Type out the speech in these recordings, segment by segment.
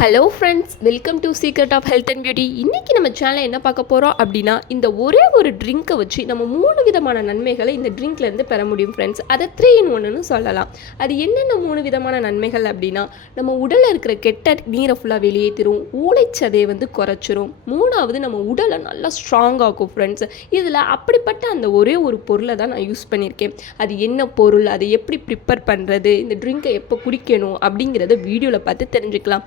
Hello friends welcome to secret of health and beauty இன்றைக்கி நம்ம சேனலில் என்ன பார்க்க போகிறோம் அப்படின்னா இந்த ஒரே ஒரு ட்ரிங்க்கை வச்சு நம்ம மூணு விதமான நன்மைகளை இந்த ட்ரிங்க்லேருந்து பெற முடியும் ஃப்ரெண்ட்ஸ் அதை த்ரீ இன் ஒன்றுன்னு சொல்லலாம். அது என்னென்ன மூணு விதமான நன்மைகள் அப்படின்னா நம்ம உடலில் இருக்கிற கெட்ட நீரை ஃபுல்லாக வெளியேற்றிரும் ஊளைச்சதையை வந்து குறைச்சிரும். மூணாவது நம்ம உடலை நல்லா ஸ்ட்ராங் ஆகும் ஃப்ரெண்ட்ஸ் இதில் அப்படிப்பட்ட அந்த ஒரே ஒரு பொருளை தான் நான் யூஸ் பண்ணியிருக்கேன். அது என்ன பொருள் அதை எப்படி ப்ரிப்பேர் பண்ணுறது இந்த ட்ரிங்கை எப்போ குடிக்கணும் அப்படிங்கிறத வீடியோவில் பார்த்து தெரிஞ்சுக்கலாம்.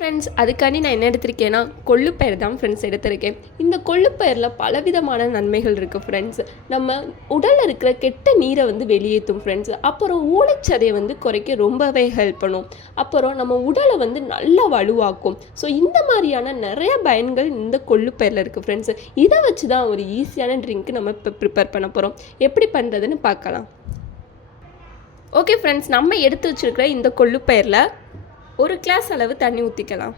ஃப்ரெண்ட்ஸ் அதுக்காண்டி நான் என்ன எடுத்திருக்கேன்னா கொள்ளுப்பயிர் தான் ஃப்ரெண்ட்ஸ் எடுத்திருக்கேன். இந்த கொள்ளுப்பயிரில் பலவிதமான நன்மைகள் இருக்குது ஃப்ரெண்ட்ஸ் நம்ம உடலில் இருக்கிற கெட்ட நீரை வந்து வெளியேற்றும் ஃப்ரெண்ட்ஸ் அப்புறம் ஊளைச்சதையை வந்து குறைக்க ரொம்பவே ஹெல்ப் பண்ணும். அப்புறம் நம்ம உடலை வந்து நல்லா வலுவாக்கும். ஸோ இந்த மாதிரியான நிறைய பயன்கள் இந்த கொள்ளுப்பயிரில் இருக்குது ஃப்ரெண்ட்ஸ் இதை வச்சு தான் ஒரு ஈஸியான ட்ரிங்க்கு நம்ம இப்போ ப்ரிப்பேர் பண்ண போகிறோம் எப்படி பண்ணுறதுன்னு பார்க்கலாம். ஓகே ஃப்ரெண்ட்ஸ் நம்ம எடுத்து வச்சிருக்கிற இந்த கொள்ளுப்பயிரில் ஒரு கிளாஸ் அளவு தண்ணி ஊற்றிக்கலாம்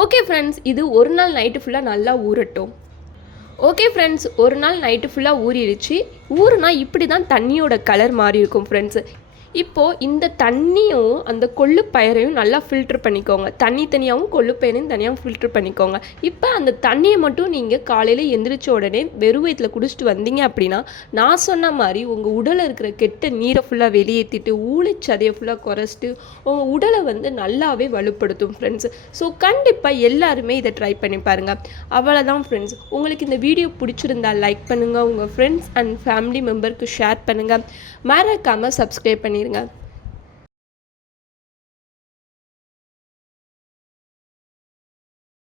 ஓகே ஃப்ரெண்ட்ஸ் இது ஒரு நாள் நைட்டு ஃபுல்லாக நல்லா ஊறட்டும். ஓகே ஃப்ரெண்ட்ஸ் ஒரு நாள் நைட்டு ஃபுல்லாக ஊறிடுச்சு. ஊறுனா இப்படி தான் தண்ணியோட கலர் மாறி இருக்கும் ஃப்ரெண்ட்ஸ் இப்போது இந்த தண்ணியும் அந்த கொள்ளு பயரையும் நல்லா ஃபில்டர் பண்ணிக்கோங்க. தண்ணி தனியாகவும் கொள்ளு பயிரையும் தனியாகவும் ஃபில்டர் பண்ணிக்கோங்க. இப்போ அந்த தண்ணியை மட்டும் நீங்கள் காலையில் எந்திரிச்ச உடனே வெறும் வயிற்றில் குடிச்சிட்டு வந்தீங்க அப்படின்னா நான் சொன்ன மாதிரி உங்கள் உடலில் இருக்கிற கெட்ட நீரை ஃபுல்லாக வெளியேற்றிட்டு ஊழிச்சதையை ஃபுல்லாக குறைச்சிட்டு உங்கள் உடலை வந்து நல்லாவே வலுப்படுத்தும் ஃப்ரெண்ட்ஸ் ஸோ கண்டிப்பாக எல்லாருமே இதை ட்ரை பண்ணி பாருங்கள் அவ்வளோதான் ஃப்ரெண்ட்ஸ் உங்களுக்கு இந்த வீடியோ பிடிச்சிருந்தா லைக் பண்ணுங்கள் உங்கள் ஃப்ரெண்ட்ஸ் அண்ட் ஃபேமிலி மெம்பருக்கு ஷேர் பண்ணுங்கள் மறக்காமல் சப்ஸ்கிரைப் பண்ணிடுங்க